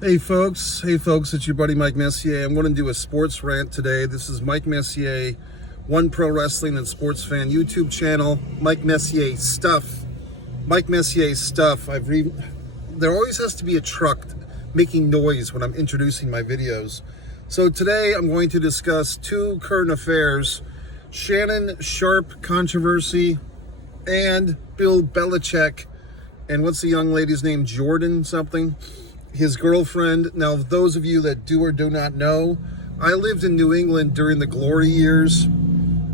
Hey folks, it's your buddy Mike Messier. I'm going to do a sports rant today. This is Mike Messier, One Pro Wrestling and Sports Fan YouTube channel. Mike Messier stuff. Mike Messier stuff. There always has to be a truck making noise when I'm introducing my videos. So today I'm going to discuss two current affairs: Shannon Sharpe controversy and Bill Belichick. And what's the young lady's name? Jordan something? His girlfriend. Now, those of you that do or do not know, I lived in New England during the glory years.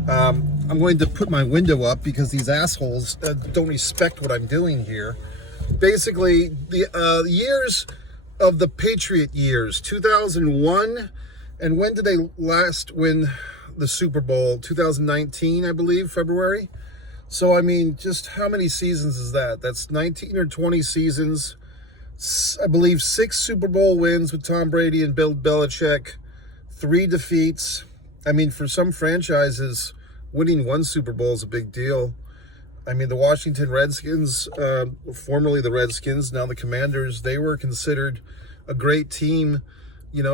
I'm going to put my window up because these assholes don't respect what I'm doing here. Basically, the years of the Patriot years, 2001, and when did they last win the Super Bowl? 2019, I believe, February. So, I mean, just how many seasons is that? That's 19 or 20 seasons. I believe 6 Super Bowl wins with Tom Brady and Bill Belichick, 3 defeats. I mean, for some franchises, winning 1 Super Bowl is a big deal. I mean, the Washington Redskins, formerly the Redskins, now the Commanders, they were considered a great team,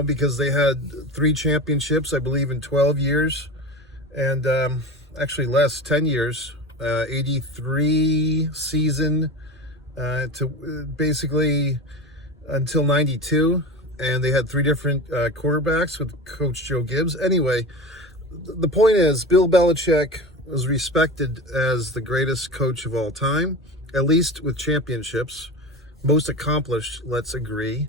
because they had 3 championships, I believe, in 12 years. And actually less, 10 years, 83 season. To basically until 92, and they had 3 different quarterbacks with Coach Joe Gibbs. Anyway, the point is, Bill Belichick was respected as the greatest coach of all time, at least with championships, most accomplished, let's agree.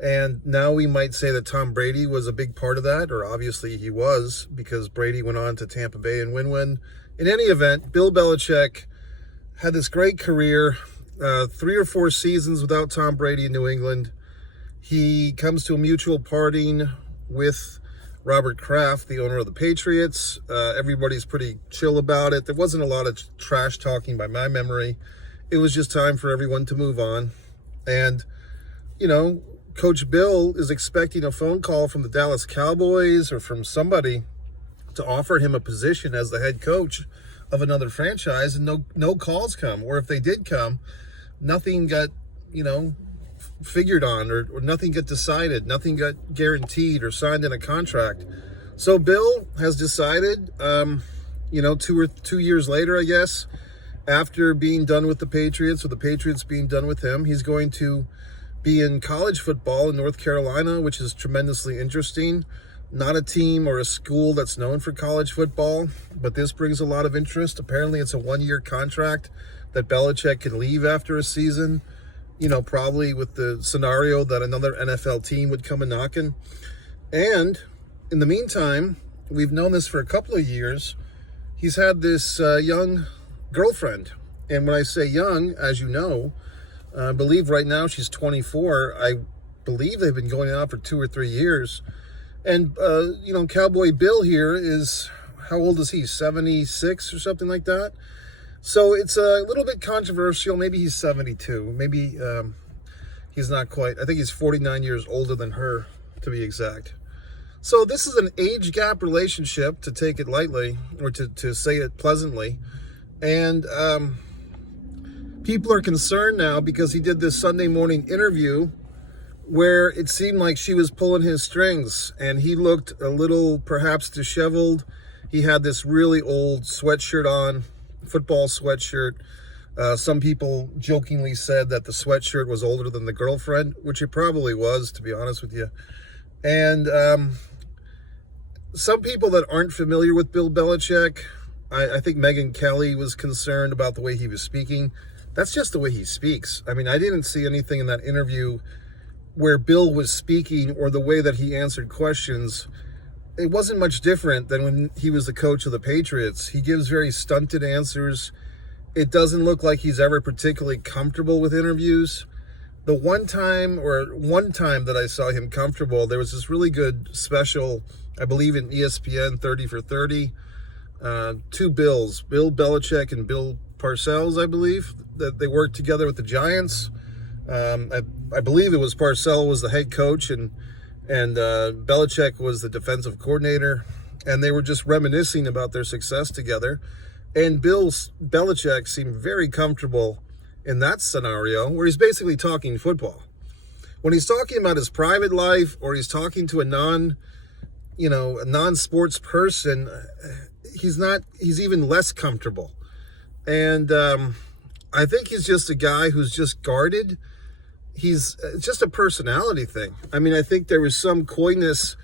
And now we might say that Tom Brady was a big part of that, or obviously he was, because Brady went on to Tampa Bay and win one. In any event, Bill Belichick had this great career. 3 or 4 seasons without Tom Brady in New England. He comes to a mutual parting with Robert Kraft, the owner of the Patriots. Everybody's pretty chill about it. There wasn't a lot of trash talking by my memory. It was just time for everyone to move on. And, Coach Bill is expecting a phone call from the Dallas Cowboys or from somebody to offer him a position as the head coach of another franchise, and no calls come. Or if they did come, nothing got, figured on, or nothing got decided, nothing got guaranteed or signed in a contract. So Bill has decided, 2 years later, I guess, after being done with the Patriots, or the Patriots being done with him, he's going to be in college football in North Carolina, which is tremendously interesting. Not a team or a school that's known for college football, but this brings a lot of interest. Apparently it's a 1-year contract that Belichick can leave after a season, probably with the scenario that another NFL team would come a knocking. And in the meantime, we've known this for a couple of years. He's had this young girlfriend. And when I say young, as you know, I believe right now she's 24. I believe they've been going on for 2 or 3 years. And, Cowboy Bill here is, how old is he? 76 or something like that? So it's a little bit controversial. Maybe he's 72. Maybe he's not quite. I think he's 49 years older than her, to be exact. So this is an age gap relationship, to take it lightly, or to say it pleasantly. And people are concerned now because he did this Sunday morning interview where it seemed like she was pulling his strings, and he looked a little perhaps disheveled. He had this really old sweatshirt on, football sweatshirt. Some people jokingly said that the sweatshirt was older than the girlfriend, which it probably was, to be honest with you. And some people that aren't familiar with Bill Belichick, I think Megyn Kelly was concerned about the way he was speaking. That's just the way he speaks. I mean, I didn't see anything in that interview where Bill was speaking or the way that he answered questions. It wasn't much different than when he was the coach of the Patriots. He gives very stunted answers. It doesn't look like he's ever particularly comfortable with interviews. The one time that I saw him comfortable, there was this really good special, I believe in ESPN, 30 for 30. 2 Bills, Bill Belichick and Bill Parcells, I believe, that they worked together with the Giants. I believe it was Parcells was the head coach, and Belichick was the defensive coordinator, and they were just reminiscing about their success together. And Belichick seemed very comfortable in that scenario, where he's basically talking football. when he's talking about his private life or he's talking to a non-sports person, he's even less comfortable. And I think he's just a guy who's just guarded. It's just a personality thing. I mean, I think there was some coyness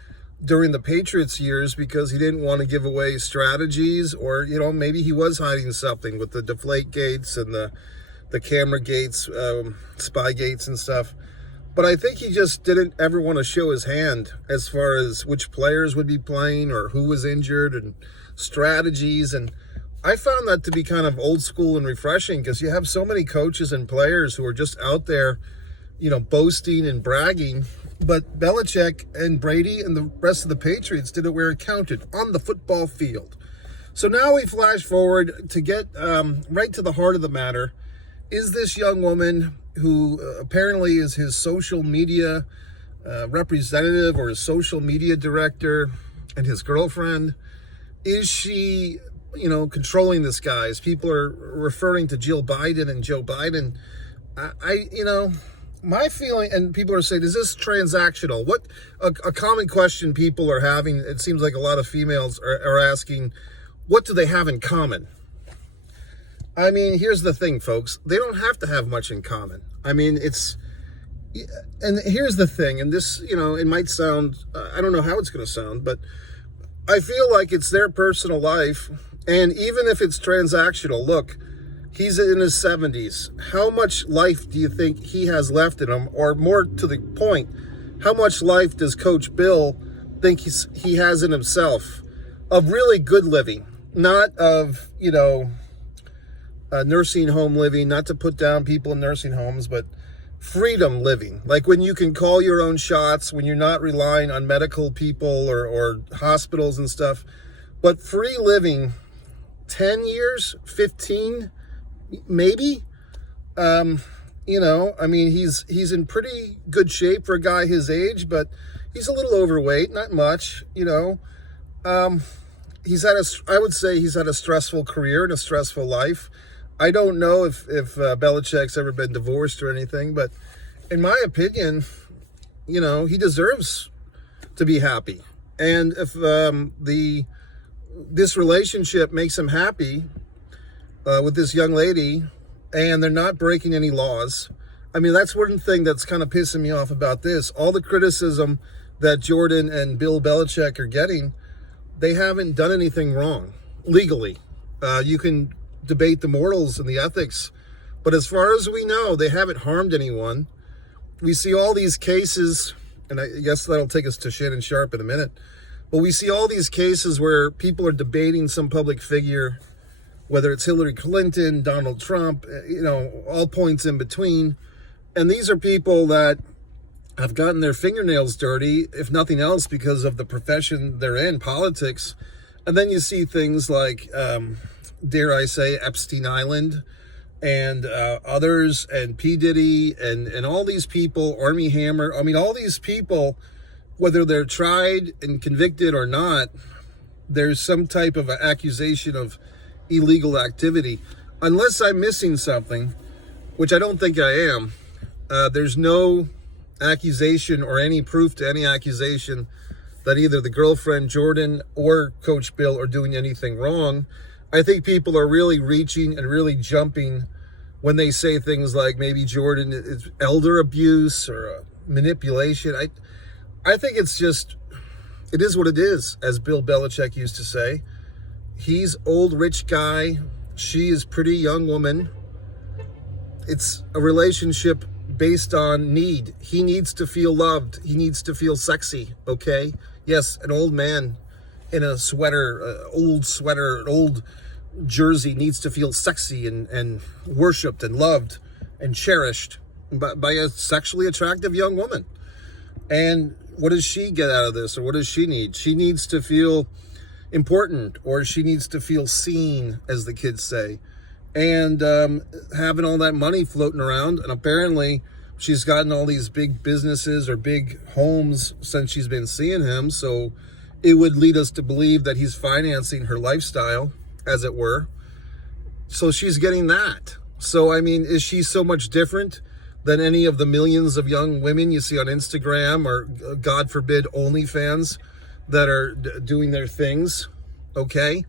during the Patriots years because he didn't want to give away strategies, or, maybe he was hiding something with the deflate gates and the camera gates, spy gates and stuff. But I think he just didn't ever want to show his hand as far as which players would be playing or who was injured and strategies. And I found that to be kind of old school and refreshing, because you have so many coaches and players who are just out there, boasting and bragging. But Belichick and Brady and the rest of the Patriots did it where it counted, on the football field. So now we flash forward to get right to the heart of the matter. Is this young woman, who apparently is his social media representative or his social media director, and his girlfriend, is she, controlling this guy? As people are referring to Jill Biden and Joe Biden, my feeling, and people are saying, is this transactional? What a common question people are having, it seems like a lot of females are asking, what do they have in common? I mean, here's the thing, folks. They don't have to have much in common. I mean, and here's the thing, and this, it might sound, I don't know how it's going to sound, but I feel like it's their personal life. And even if it's transactional, look, he's in his 70s. How much life do you think he has left in him? Or more to the point, how much life does Coach Bill think he has in himself of really good living? Not of, nursing home living, not to put down people in nursing homes, but freedom living. Like when you can call your own shots, when you're not relying on medical people or hospitals and stuff, but free living. 10 years, 15, maybe. I mean, he's in pretty good shape for a guy his age, but he's a little overweight, not much, I would say he's had a stressful career and a stressful life. I don't know if Belichick's ever been divorced or anything, but in my opinion, he deserves to be happy. And if this relationship makes him happy with this young lady, and they're not breaking any laws, I mean, that's one thing that's kind of pissing me off about this. All the criticism that Jordan and Bill Belichick are getting, they haven't done anything wrong legally. You can debate the morals and the ethics, but as far as we know, they haven't harmed anyone. We see all these cases, and I guess that'll take us to Shannon Sharpe in a minute, but we see all these cases where people are debating some public figure, whether it's Hillary Clinton, Donald Trump, all points in between. And these are people that have gotten their fingernails dirty, if nothing else, because of the profession they're in, politics. And then you see things like, dare I say, Epstein Island and others, and P. Diddy, and all these people, Armie Hammer. I mean, all these people, whether they're tried and convicted or not, there's some type of an accusation of illegal activity. Unless I'm missing something, which I don't think I am, there's no accusation or any proof to any accusation that either the girlfriend, Jordan, or Coach Bill are doing anything wrong. I think people are really reaching and really jumping when they say things like maybe Jordan is elder abuse or manipulation. I think it's just, it is what it is, as Bill Belichick used to say. He's old rich guy. She is pretty young woman. It's a relationship based on need. He needs to feel loved. He needs to feel sexy, okay? Yes, an old man in a sweater, an old jersey needs to feel sexy and worshipped and loved and cherished by a sexually attractive young woman. And what does she get out of this, or what does she need? She needs to feel important, or she needs to feel seen, as the kids say. And having all that money floating around, and apparently she's gotten all these big businesses or big homes since she's been seeing him, so it would lead us to believe that he's financing her lifestyle, as it were. So she's getting that. So, I mean, is she so much different than any of the millions of young women you see on Instagram or, God forbid, OnlyFans that are doing their things, okay?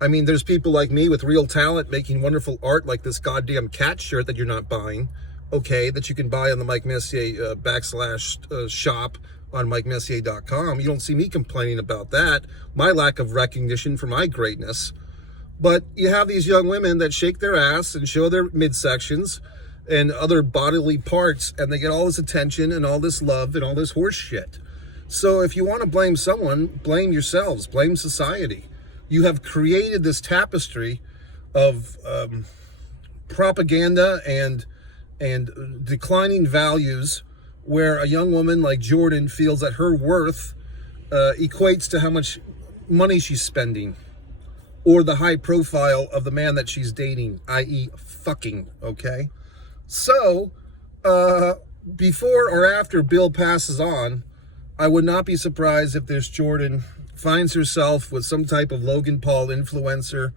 I mean, there's people like me with real talent making wonderful art like this goddamn cat shirt that you're not buying, okay, that you can buy on the Mike Messier /shop on MikeMessier.com. You don't see me complaining about that, my lack of recognition for my greatness. But you have these young women that shake their ass and show their midsections and other bodily parts, and they get all this attention and all this love and all this horse shit. So if you want to blame someone, blame yourselves, blame society. You have created this tapestry of propaganda and declining values where a young woman like Jordan feels that her worth equates to how much money she's spending or the high profile of the man that she's dating, i.e. fucking, okay? So, before or after Bill passes on, I would not be surprised if this Jordan finds herself with some type of Logan Paul influencer.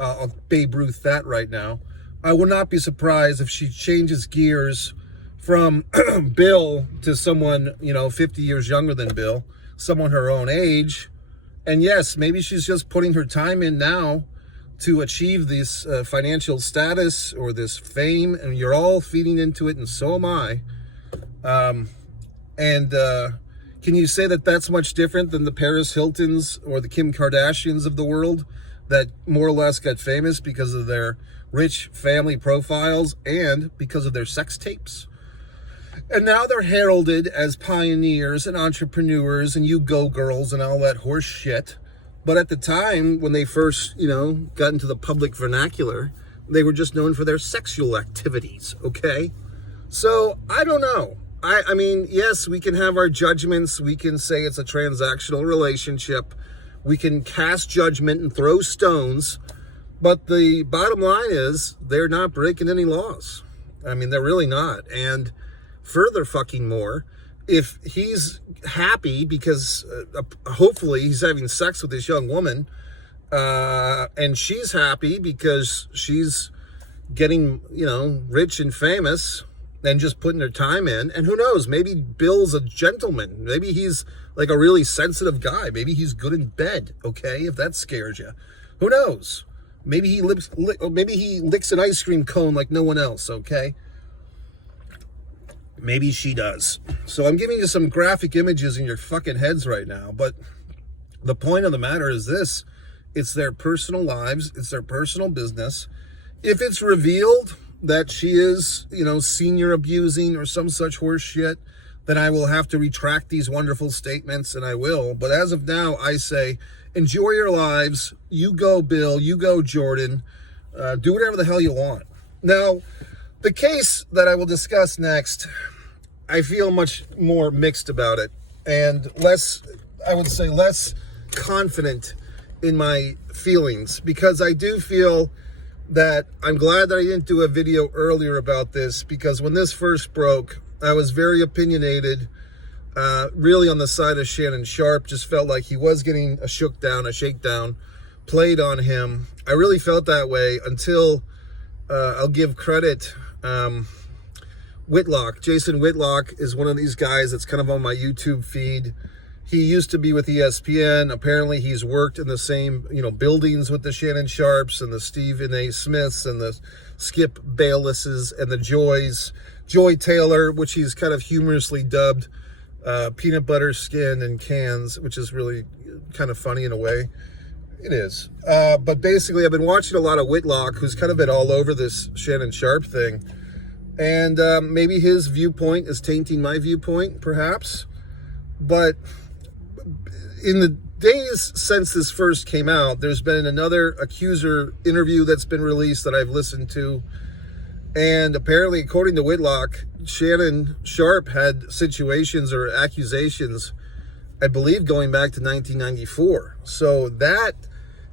I'll Babe Ruth that right now. I would not be surprised if she changes gears from Bill to someone, 50 years younger than Bill, someone her own age. And yes, maybe she's just putting her time in now to achieve this financial status or this fame, and you're all feeding into it, and so am I. Can you say that that's much different than the Paris Hiltons or the Kim Kardashians of the world that more or less got famous because of their rich family profiles and because of their sex tapes? And now they're heralded as pioneers and entrepreneurs and you go girls and all that horse shit. But at the time when they first, got into the public vernacular, they were just known for their sexual activities, okay? So, I don't know. I mean, yes, we can have our judgments. We can say it's a transactional relationship. We can cast judgment and throw stones. But the bottom line is they're not breaking any laws. I mean, they're really not. And further fucking more, if he's happy because hopefully he's having sex with this young woman, and she's happy because she's getting, rich and famous and just putting her time in, and who knows, maybe Bill's a gentleman. Maybe he's like a really sensitive guy. Maybe he's good in bed, okay, if that scares you. Who knows? Maybe he licks an ice cream cone like no one else, okay? Maybe she does. So I'm giving you some graphic images in your fucking heads right now, but the point of the matter is this. It's their personal lives. It's their personal business. If it's revealed that she is, senior abusing or some such horse shit, then I will have to retract these wonderful statements, and I will. But as of now, I say, enjoy your lives. You go, Bill. You go, Jordan. Do whatever the hell you want. Now, the case that I will discuss next, I feel much more mixed about it and less confident in my feelings, because I do feel that I'm glad that I didn't do a video earlier about this, because when this first broke, I was very opinionated, really on the side of Shannon. Sharpe just felt like he was getting a shakedown played on him. I really felt that way until I'll give credit. Whitlock, Jason Whitlock, is one of these guys that's kind of on my YouTube feed. He used to be with ESPN. Apparently he's worked in the same, buildings with the Shannon Sharpes and the Stephen A. Smiths and the Skip Baylesses and the Joys. Joy Taylor, which he's kind of humorously dubbed peanut butter skin and cans, which is really kind of funny in a way. It is. But basically, I've been watching a lot of Whitlock, who's kind of been all over this Shannon Sharpe thing. And maybe his viewpoint is tainting my viewpoint, perhaps. But in the days since this first came out, there's been another accuser interview that's been released that I've listened to. And apparently, according to Whitlock, Shannon Sharpe had situations or accusations, I believe, going back to 1994. So that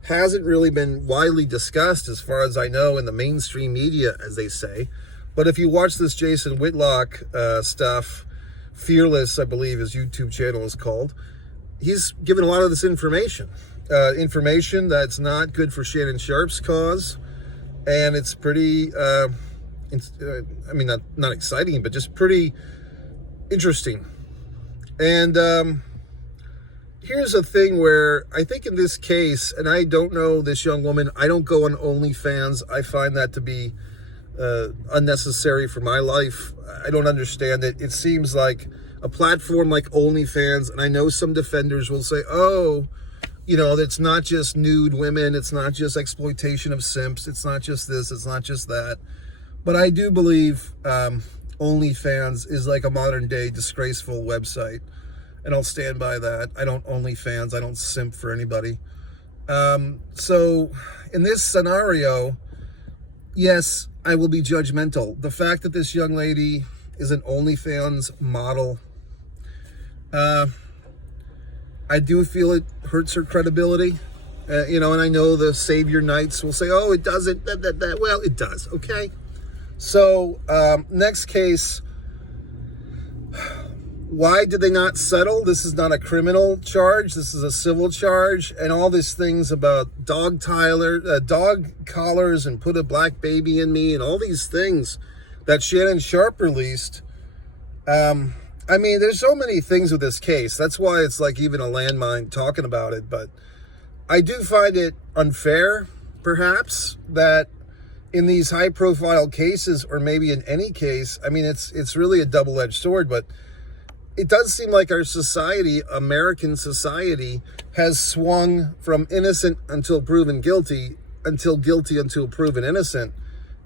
hasn't really been widely discussed, as far as I know, in the mainstream media, as they say. But if you watch this Jason Whitlock stuff, Fearless, I believe his YouTube channel is called, he's given a lot of this information that's not good for Shannon Sharpe's cause, and it's pretty I mean, not exciting, but just pretty interesting. And here's a thing where I think in this case, and I don't know this young woman, I don't go on OnlyFans. I find that to be unnecessary for my life. I don't understand it. It seems like a platform like OnlyFans, and I know some defenders will say, oh, it's not just nude women, it's not just exploitation of simps, it's not just this, it's not just that. But I do believe OnlyFans is like a modern day disgraceful website, and I'll stand by that. I don't OnlyFans, I don't simp for anybody. So in this scenario, yes, I will be judgmental. The fact that this young lady is an OnlyFans model, I do feel it hurts her credibility. And I know the Savior Knights will say, oh, it doesn't, that. Well, it does, okay? So, next case, why did they not settle? This is not a criminal charge. This is a civil charge. And all these things about dog collars and put a black baby in me and all these things that Shannon Sharpe released. I mean, there's so many things with this case. That's why it's like even a landmine talking about it. But I do find it unfair, perhaps, that in these high-profile cases, or maybe in any case, I mean, it's really a double-edged sword, but it does seem like our society, American society, has swung from innocent until proven guilty, until guilty until proven innocent.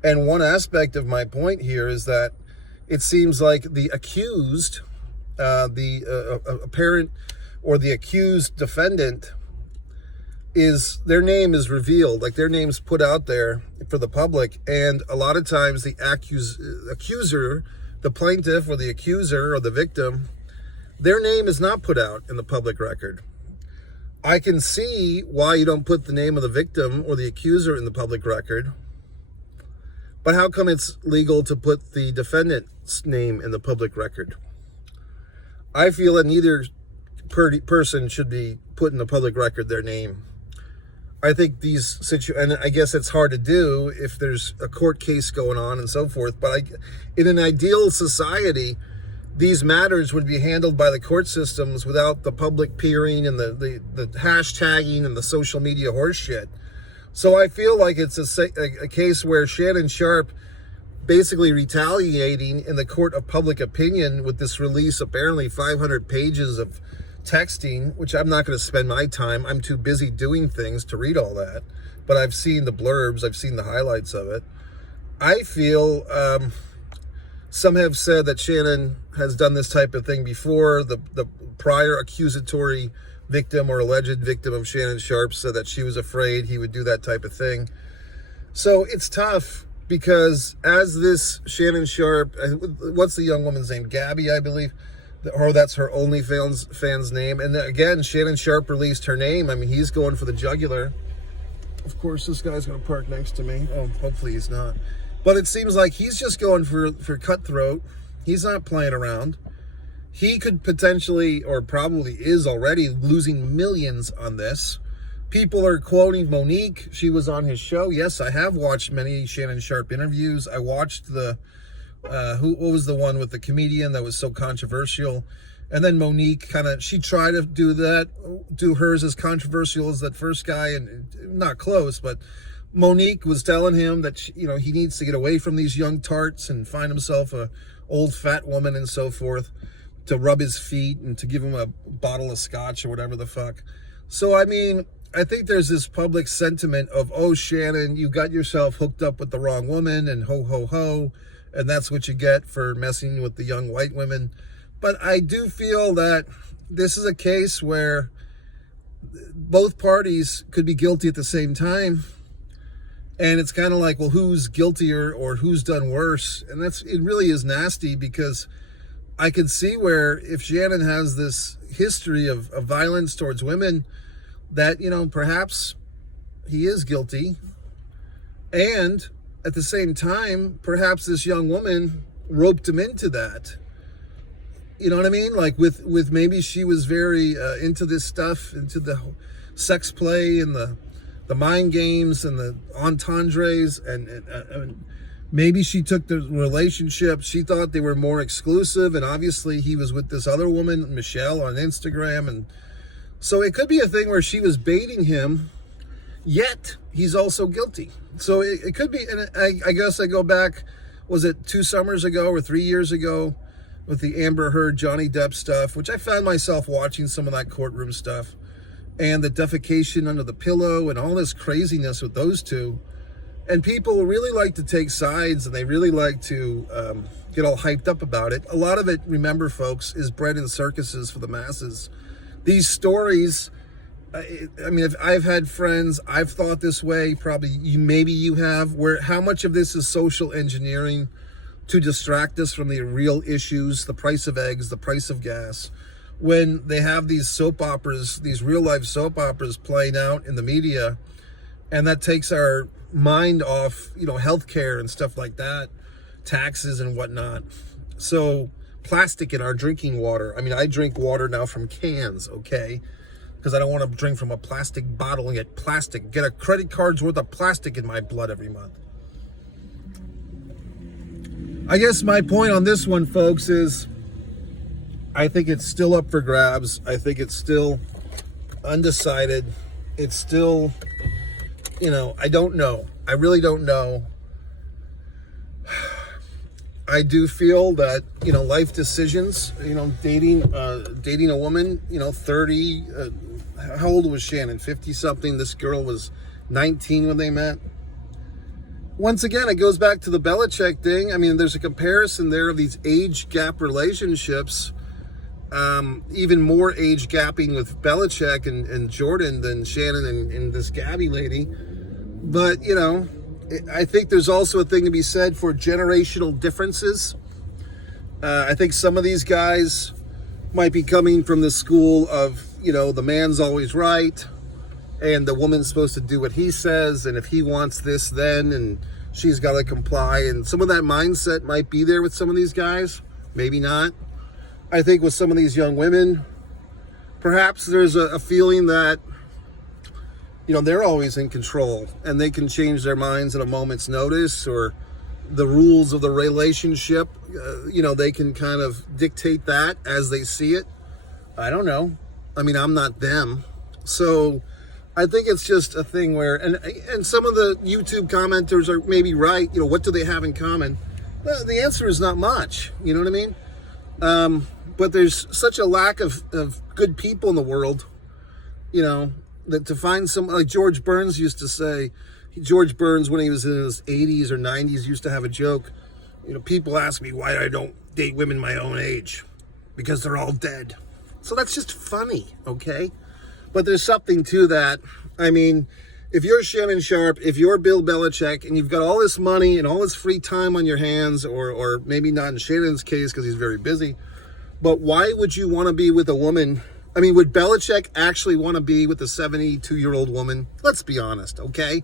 And one aspect of my point here is that it seems like the accused, the apparent or the accused defendant, their name is revealed, like their name's put out there for the public. And a lot of times the accuser, the plaintiff or the accuser or the victim, their name is not put out in the public record. I can see why you don't put the name of the victim or the accuser in the public record. But how come it's legal to put the defendant's name in the public record? I feel that neither person should be put in the public record their name. I think and I guess it's hard to do if there's a court case going on and so forth, but in an ideal society, these matters would be handled by the court systems without the public peering and the hashtagging and the social media horse shit. So I feel like it's a case where Shannon Sharpe basically retaliating in the court of public opinion with this release, apparently 500 pages of texting, which I'm not going to spend my time. I'm too busy doing things to read all that. But I've seen the blurbs. I've seen the highlights of it. I feel some have said that Shannon has done this type of thing before. The prior accusatory victim or alleged victim of Shannon Sharpe said that she was afraid he would do that type of thing. So it's tough because as this Shannon Sharpe, what's the young woman's name? Gabby, I believe. Or that's her OnlyFans name. And again, Shannon Sharpe released her name. I mean, he's going for the jugular. Of course, this guy's going to park next to me. Oh, hopefully he's not. But it seems like he's just going for cutthroat. He's not playing around. He could potentially, or probably is already, losing millions on this. People are quoting Monique. She was on his show. Yes, I have watched many Shannon Sharpe interviews. I watched what was the one with the comedian that was so controversial? And then Monique she tried to do hers as controversial as that first guy, and not close, but Monique was telling him that, he needs to get away from these young tarts and find himself a old fat woman and so forth to rub his feet and to give him a bottle of scotch or whatever the fuck. So, I mean, I think there's this public sentiment of, oh, Shannon, you got yourself hooked up with the wrong woman and ho, ho, ho. And that's what you get for messing with the young white women. But I do feel that this is a case where both parties could be guilty at the same time. And it's kind of like, well, who's guiltier or who's done worse? And it really is nasty, because I could see where if Shannon has this history of violence towards women, that, perhaps he is guilty. And at the same time, perhaps this young woman roped him into that. You know what I mean? Like with maybe she was very into this stuff, into the sex play and the mind games and the entendres, and Maybe she took the relationship, she thought they were more exclusive, and obviously he was with this other woman, Michelle, on Instagram. And so it could be a thing where she was baiting him, yet he's also guilty. So it could be, and I guess I go back, was it 2 summers ago or 3 years ago with the Amber Heard, Johnny Depp stuff, which I found myself watching some of that courtroom stuff, and the defecation under the pillow and all this craziness with those two. And people really like to take sides, and they really like to get all hyped up about it. A lot of it, remember, folks, is bred in circuses for the masses. These stories, I mean, if I've had friends, I've thought this way, probably maybe you have, where how much of this is social engineering to distract us from the real issues, the price of eggs, the price of gas, when they have these soap operas, these real-life soap operas playing out in the media, and that takes our mind off, healthcare and stuff like that, taxes and whatnot. So plastic in our drinking water. I mean, I drink water now from cans, okay? Because I don't want to drink from a plastic bottle and get a credit card's worth of plastic in my blood every month. I guess my point on this one, folks, is I think it's still up for grabs. I think it's still undecided. It's still, I don't know. I really don't know. I do feel that, life decisions, dating a woman, 30, how old was Shannon? 50 something. This girl was 19 when they met. Once again, it goes back to the Belichick thing. I mean, there's a comparison there of these age gap relationships. Even more age gapping with Belichick and Jordan than Shannon and this Gabby lady. But, I think there's also a thing to be said for generational differences. I think some of these guys might be coming from the school of, the man's always right, and the woman's supposed to do what he says, and if he wants this, then, and she's got to comply. And some of that mindset might be there with some of these guys, maybe not. I think with some of these young women, perhaps there's a feeling that, they're always in control and they can change their minds at a moment's notice, or the rules of the relationship, they can kind of dictate that as they see it. I don't know. I mean, I'm not them. So I think it's just a thing where, and some of the YouTube commenters are maybe right. What do they have in common? Well, the answer is not much. You know what I mean? But there's such a lack of good people in the world, that to find some, like George Burns used to say, George Burns, when he was in his 80s or 90s, used to have a joke. People ask me why I don't date women my own age, because they're all dead. So that's just funny, okay? But there's something to that. I mean, if you're Shannon Sharpe, if you're Bill Belichick, and you've got all this money and all this free time on your hands, or maybe not in Shannon's case because he's very busy, but why would you want to be with a woman? I mean, would Belichick actually want to be with a 72-year-old woman? Let's be honest, okay?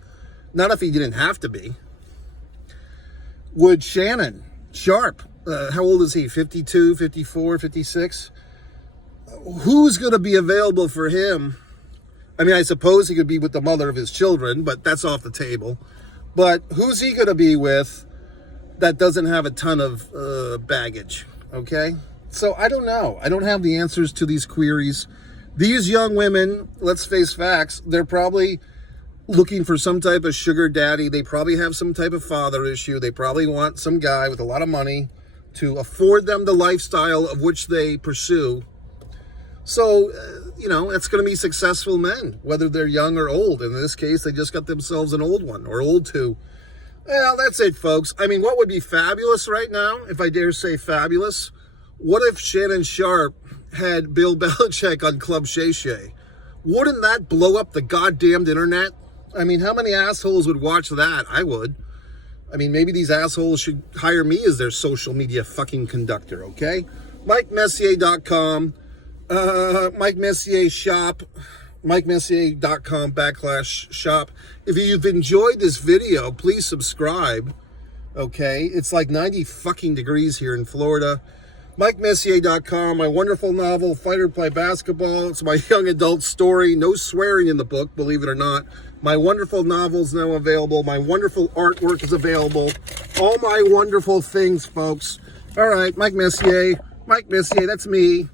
Not if he didn't have to be. Would Shannon Sharpe, how old is he? 52, 54, 56? Who's going to be available for him? I mean, I suppose he could be with the mother of his children, but that's off the table. But who's he going to be with that doesn't have a ton of baggage, okay? So I don't know. I don't have the answers to these queries. These young women, let's face facts, they're probably looking for some type of sugar daddy. They probably have some type of father issue. They probably want some guy with a lot of money to afford them the lifestyle of which they pursue. So, it's going to be successful men, whether they're young or old. In this case, they just got themselves an old one, or old two. Well, that's it, folks. I mean, what would be fabulous right now, if I dare say fabulous? What if Shannon Sharpe had Bill Belichick on Club Shay Shay? Wouldn't that blow up the goddamned internet? I mean, how many assholes would watch that? I would. I mean, maybe these assholes should hire me as their social media fucking conductor, okay? MikeMessier.com, Mike Messier shop, MikeMessier.com/shop. If you've enjoyed this video, please subscribe, okay? It's like 90 fucking degrees here in Florida. MikeMessier.com, my wonderful novel, Fighter Play Basketball. It's my young adult story. No swearing in the book, believe it or not. My wonderful novel is now available. My wonderful artwork is available. all my wonderful things, folks. All right, Mike Messier, that's me.